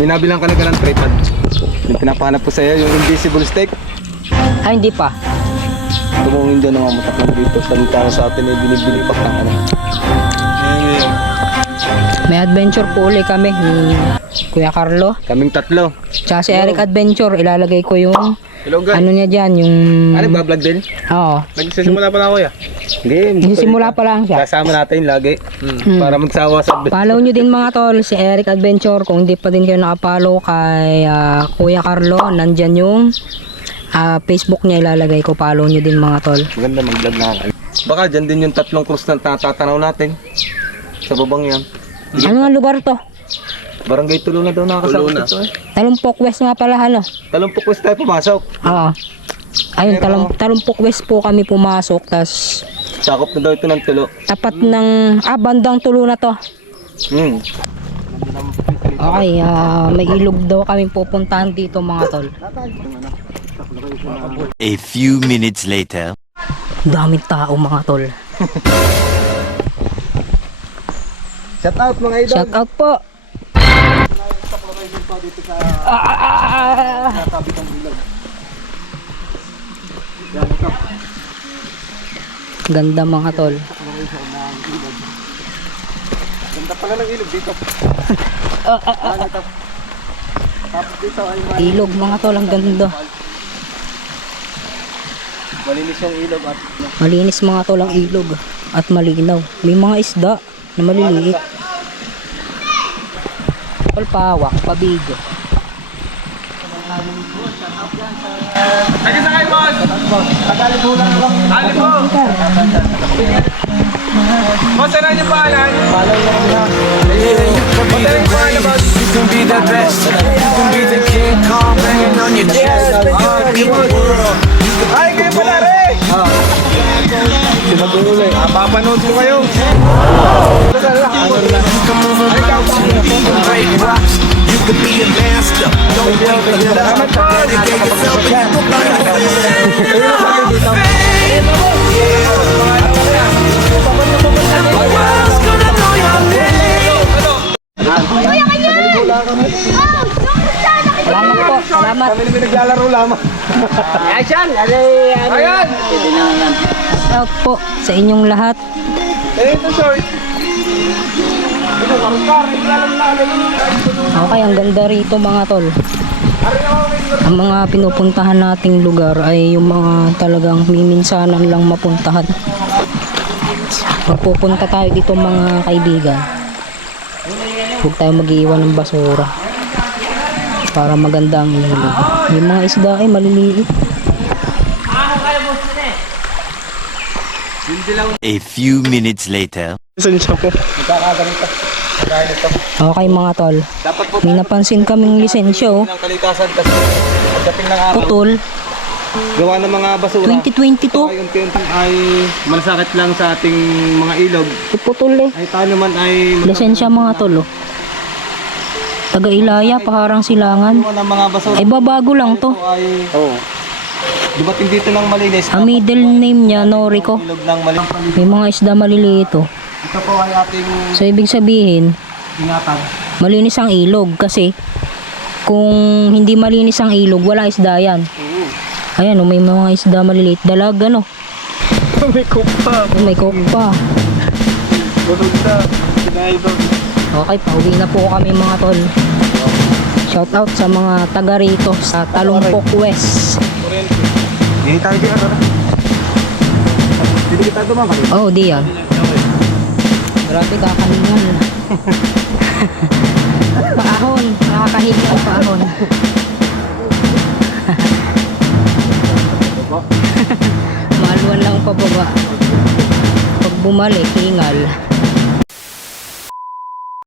May nabilang ka na ka ng tripod. Yung pinapahanap ko sa'yo, yung invisible stick. Ay, hindi pa. Tumungin dyan mga mataklang dito. Samantala sa atin ay binibili pa ng ano. May adventure po ulit kami ni Kuya Carlo. Kaming tatlo. Tsaka si Eric Adventure. Ilalagay ko yung Hello guys. ano niya dyan, yung... Ano ba, vlog din? Oo. Nagsisimula pa na ako ya? Hindi. Nagsisimula pa lang siya. Kasama natin lagi. Para magsawa sa... Follow nyo din mga tol, si Eric Adventure. Kung hindi pa din kayo nakapollow kay Kuya Carlo, nandyan yung Facebook niya ilalagay ko. Follow nyo din mga tol. Maganda mag-vlog na ako. Baka dyan din yung tatlong cruise na natatanaw natin. Sa babang yan. Ano nga lugar to? Barangay Tulo na daw nakakasama dito eh. Talumpok West nga pala, ano? Talumpok West tayo pumasok. Oo. Ayun, Talumpok West po kami pumasok. Tas Sakop na daw ito ng Tulo. tapat ng... bandang Tulo na to. Okay, may ilog daw kami pupuntahan dito mga tol. A few minutes later. Daming tao mga tol. Shout out mga idol. Shout out po. Ganda mga tol. Ganda pala ng ilog dito. Tapos dito ay Ilog mga tol, ang ganda. malinis yung ilog at Malinis mga tol ang ilog at malinaw. May mga isda na maliliit. Tol, pawak, pabidyo. Lagi sa kayo, boss! Tagalog mo lang lang. Ali po! Boss, ano yung pangalan? Follow lang na. Boss, ano yung pangalan, boss? You can be the best. You can be the king, calm, banging on your chest. Give a world. Ay, kayo pala rin! Sinagulay. Papanood ko kayo. You can move around, you can break rocks. You can be a master. Don't wait for the dedicate yourself and you can find the world's gonna know your name. Salamat po, salamat. Kami namin naglalaro lamang. Ayan! Shout out po sa inyong lahat. Eh, ito, sorry. Ito, karukar. Okay, ang ganda rito mga tol. Ang mga pinupuntahan nating lugar ay yung mga talagang miminsanan lang mapuntahan. Magpupunta tayo dito mga kaibigan. Huwag tayo mag-iwan ng basura para maganda ang ilog. Yung mga isda ay maliliit. A few minutes later. Lisensya ko. Magkakaganito. Kaya ito. Okay mga tol, Dapat po may napansin kaming lisensya oh. ng kalikasan kasi pagdating ng araw, Putol, gawa ng mga basura. 2022. Ay, unti-unti ay malasakit lang sa ating mga ilog. Putol eh. Ay tayo naman ay Lisensya mga tol oh. Taga Ilaya, Paharang Silangan. gawa ng mga basura. Ay babago lang to. Ay, dumating dito ng malinis. Ang middle name niya, Noriko. Ilog ng malinis. May mga isda maliliit oh. Ito po ay ating So ibig sabihin, ingatan. malinis ang ilog kasi kung hindi malinis ang ilog, wala isda yan. Ayan oh, may mga isda maliliit. Dalag ano. May kupa. May coke pa. Bulog na. Sinaydo. Okay, pauwi na po kami mga tol. Shout out sa mga taga rito sa Talumpok West. Hindi tayo dyan. Hindi kita dumama. Oh, di yan. Grabe kakahingal. Paahon, nakakahingal paahon. Maluwan lang pababa. Pag bumalik, hingal.